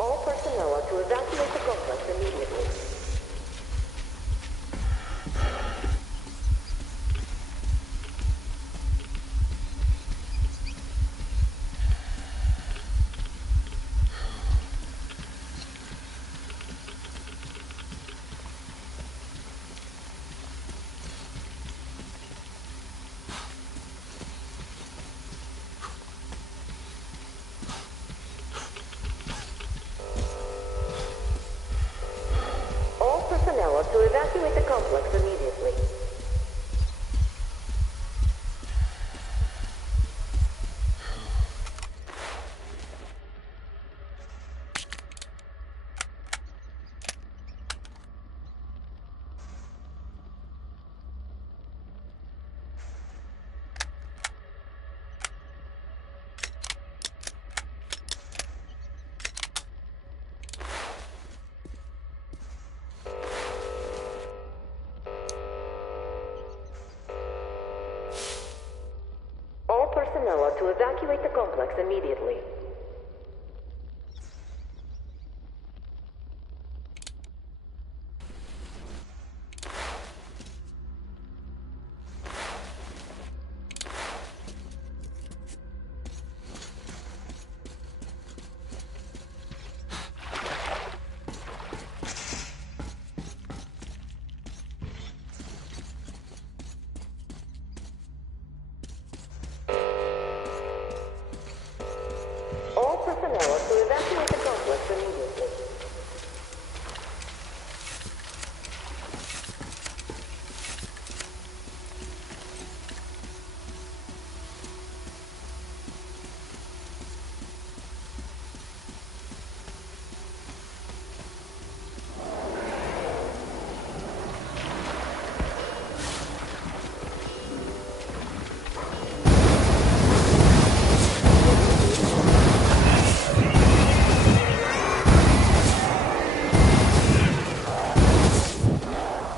All personnel are to evacuate the complex immediately. All personnel are to evacuate the complex immediately. evacuate the complex immediately. All personnel are to evacuate the complex immediately.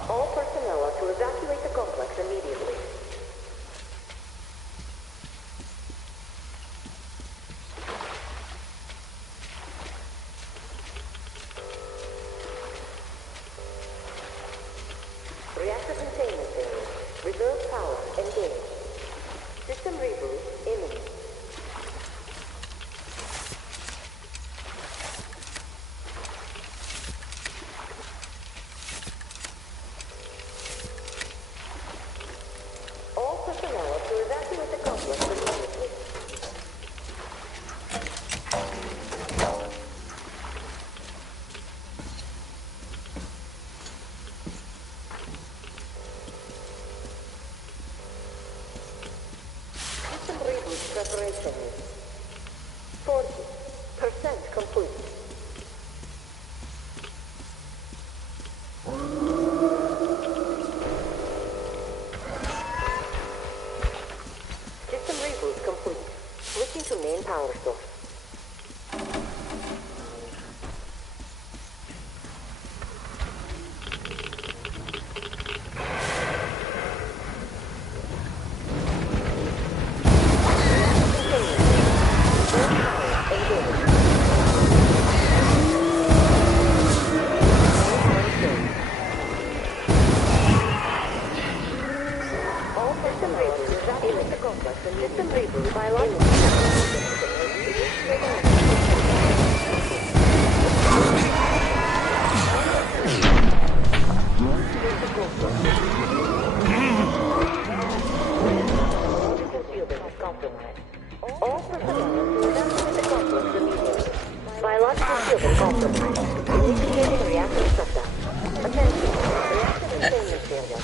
All personnel are to evacuate the complex immediately. Reactor containment area. Reserve power engaged. System reboot imminent. All personnel are to evacuate the complex immediately. System reboot preparation. 40% complete. System reboot complete. Switching to main power source. All system reboot evacuate the complex and system reboot biological. All personnel to evacuate the complex immediately. Biological shielding compromised. Initiating reactor shutdown. Attention. Reactor containment area.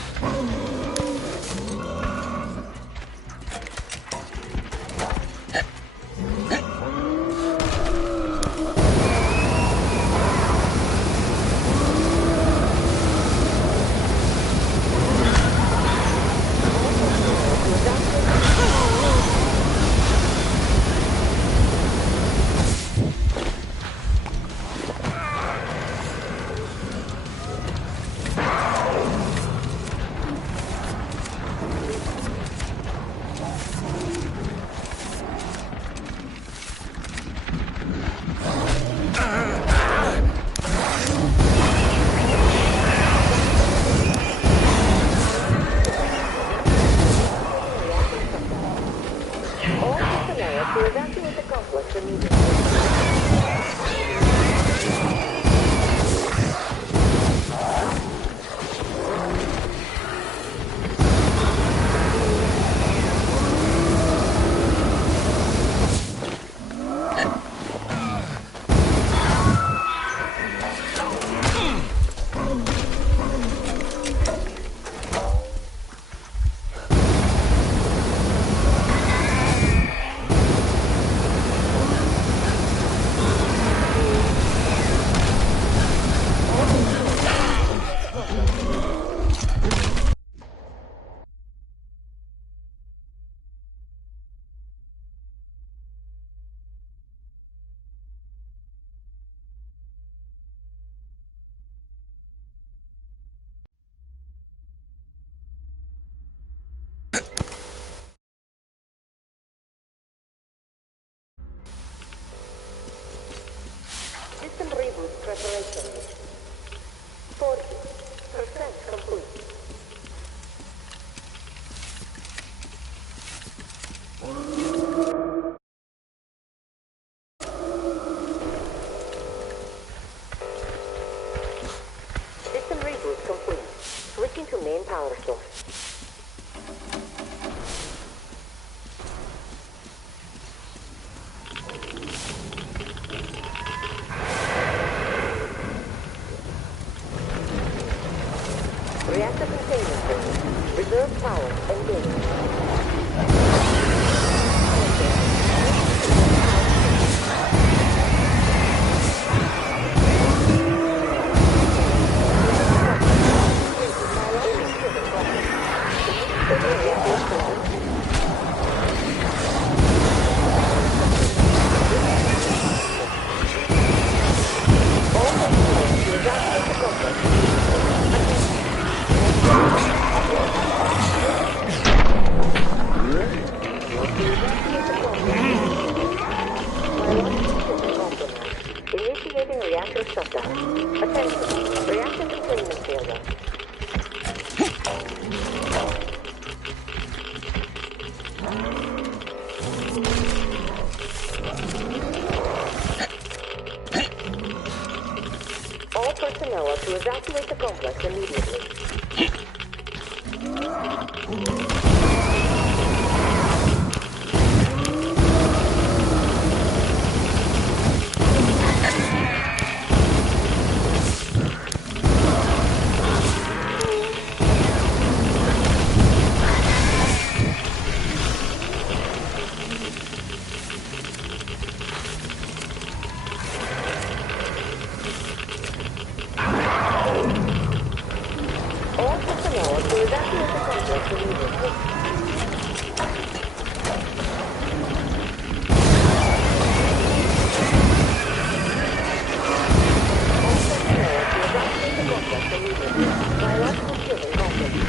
All personnel to evacuate the complex immediately. preparation. 40% complete. System reboot complete. Switching to main power source. Reactor containment zone. Reserve power engaged. Initiating reactor shutdown. Attention, reactor containment failure. All personnel are to evacuate the complex immediately. All personnel are to evacuate the complex immediately. Biological shielding complete.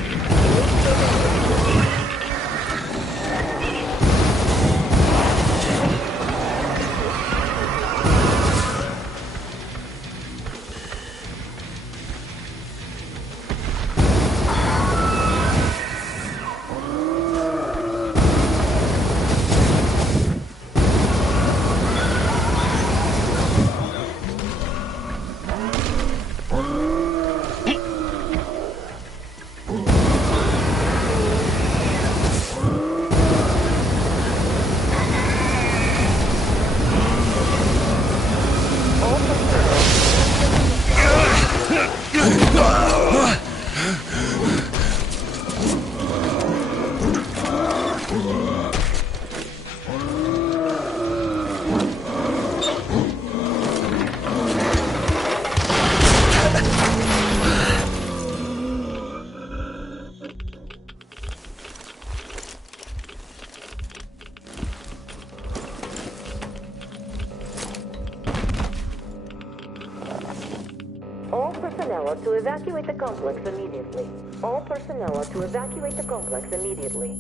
All personnel are to evacuate the complex immediately. All personnel are to evacuate the complex immediately.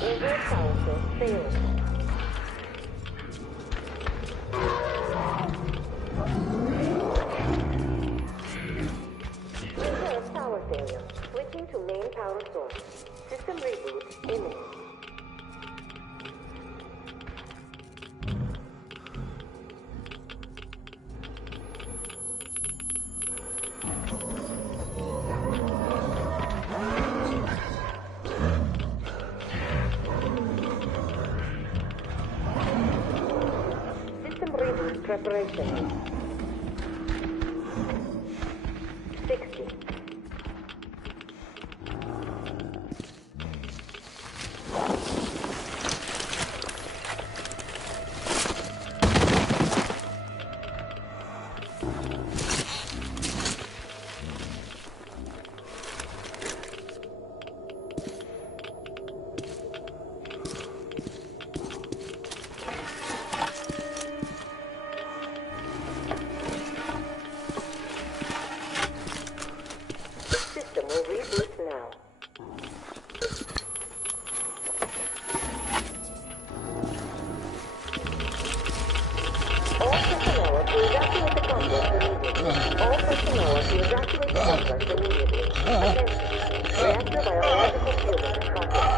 Reserve power source failing. Reserve power failure. Switching to main power source. System reboot imminent. System reboot preparation. 60. contract immediately. Attention. Reactor biological fusion in process.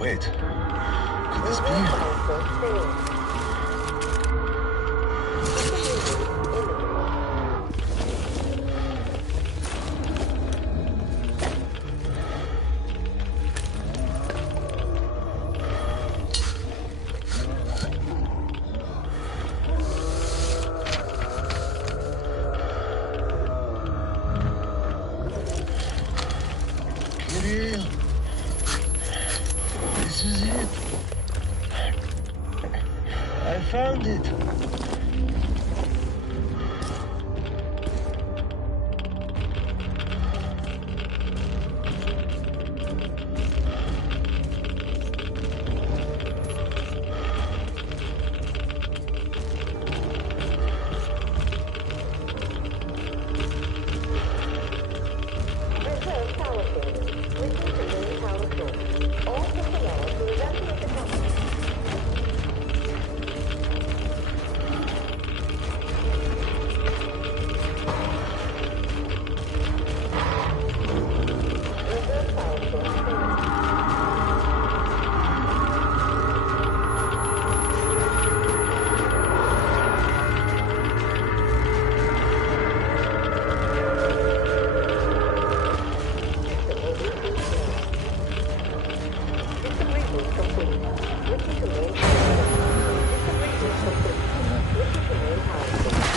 Wait. Could this be? Kirill, this is it. I found it. Reserve power failure. Switching to main power source. All personnel to evacuate the complex. Reserve power source failure. System reboot complete. Switching to main power source. System reboot complete. Switching to main power source.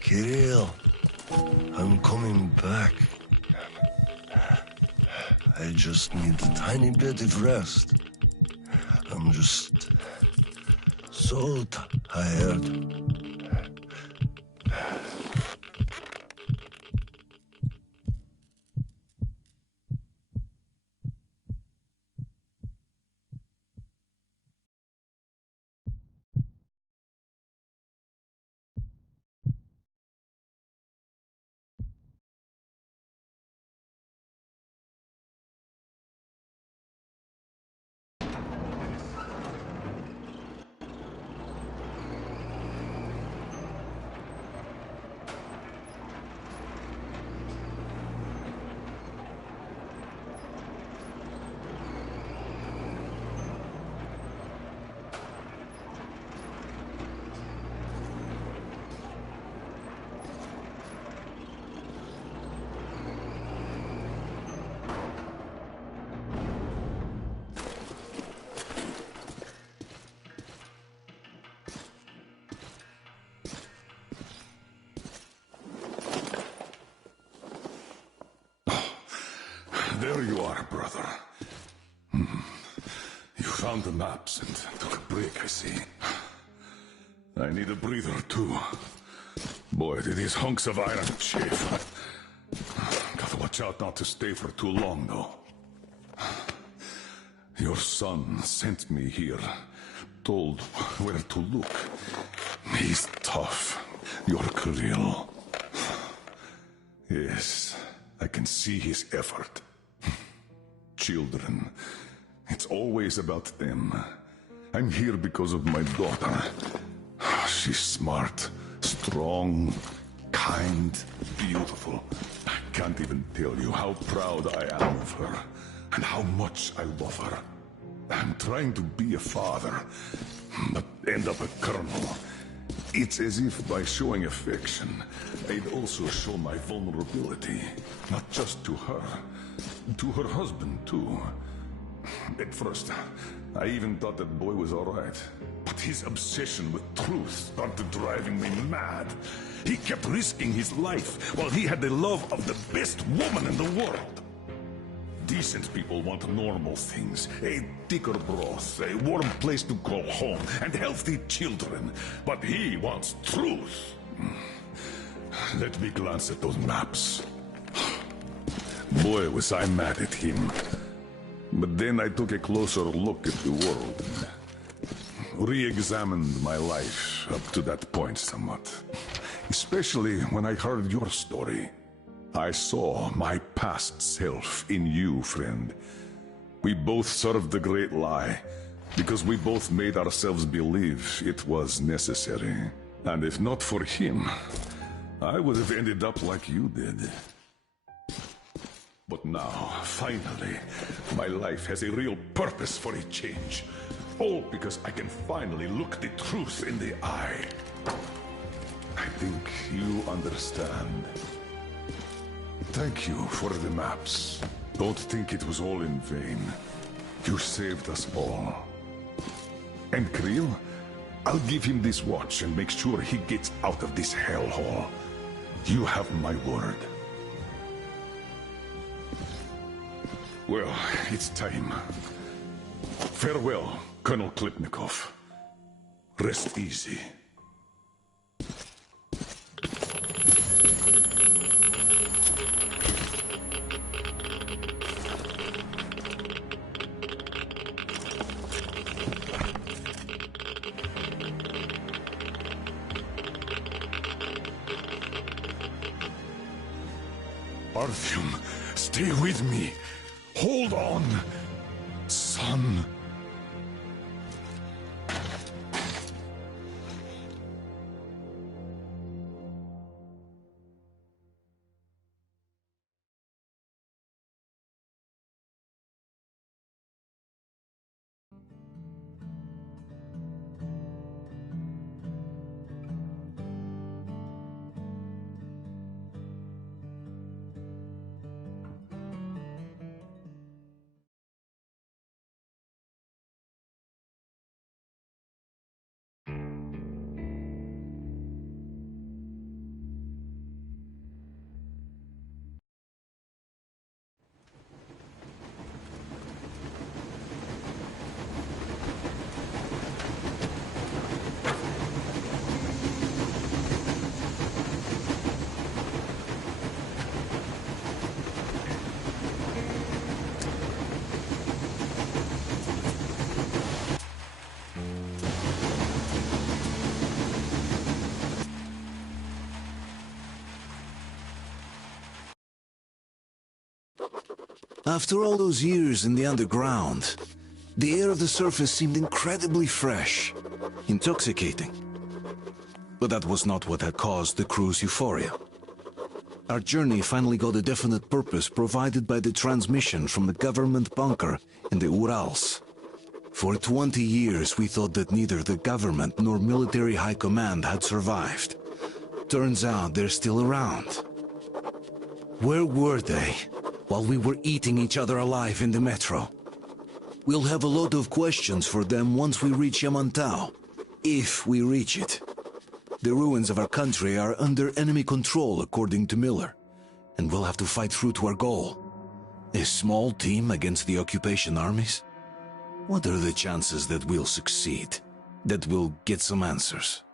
Kirill, I'm coming back. I just need a tiny bit of rest. I'm just so tired. There you are, brother. You found the maps and took a break, I see. I need a breather, too. Boy, do these hunks of iron chafe. Gotta watch out not to stay for too long, though. Your son sent me here, told where to look. He's tough, your Kirill. Yes, I can see his effort. children. It's always about them. I'm here because of my daughter. She's smart, strong, kind, beautiful. I can't even tell you how proud I am of her, and how much I love her. I'm trying to be a father, but end up a colonel. It's as if by showing affection, I'd also show my vulnerability. Not just to her husband too. At first, I even thought that boy was alright. But his obsession with truth started driving me mad. He kept risking his life while he had the love of the best woman in the world. Decent people want normal things. A thicker broth, a warm place to call home, and healthy children. But he wants truth. Let me glance at those maps. Boy, was I mad at him. But then I took a closer look at the world. Re-examined my life up to that point somewhat. Especially when I heard your story. I saw my past self in you, friend. We both served the great lie, because we both made ourselves believe it was necessary. And if not for him, I would have ended up like you did. But now, finally, my life has a real purpose for a change. All because I can finally look the truth in the eye. I think you understand. Thank you for the maps. Don't think it was all in vain. You saved us all. And Creel, I'll give him this watch and make sure he gets out of this hellhole. You have my word. Well, it's time. Farewell, Colonel Klipnikov. Rest easy. Artyom, stay with me. Hold on, son. After all those years in the underground, the air of the surface seemed incredibly fresh, intoxicating. But that was not what had caused the crew's euphoria. Our journey finally got a definite purpose provided by the transmission from the government bunker in the Urals. For 20 years we thought that neither the government nor military high command had survived. Turns out they're still around. Where were they while we were eating each other alive in the metro? We'll have a lot of questions for them once we reach Yamantau, if we reach it. The ruins of our country are under enemy control, according to Miller, and we'll have to fight through to our goal. A small team against the occupation armies? What are the chances that we'll succeed? That we'll get some answers?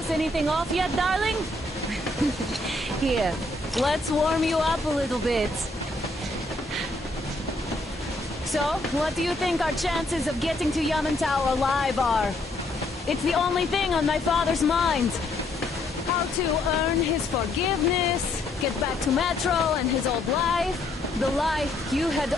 froze anything off yet, darling? Here, let's warm you up a little bit. So, what do you think our chances of getting to Yamantau alive are? It's the only thing on my father's mind. How to earn his forgiveness, get back to Metro and his old life. The life you had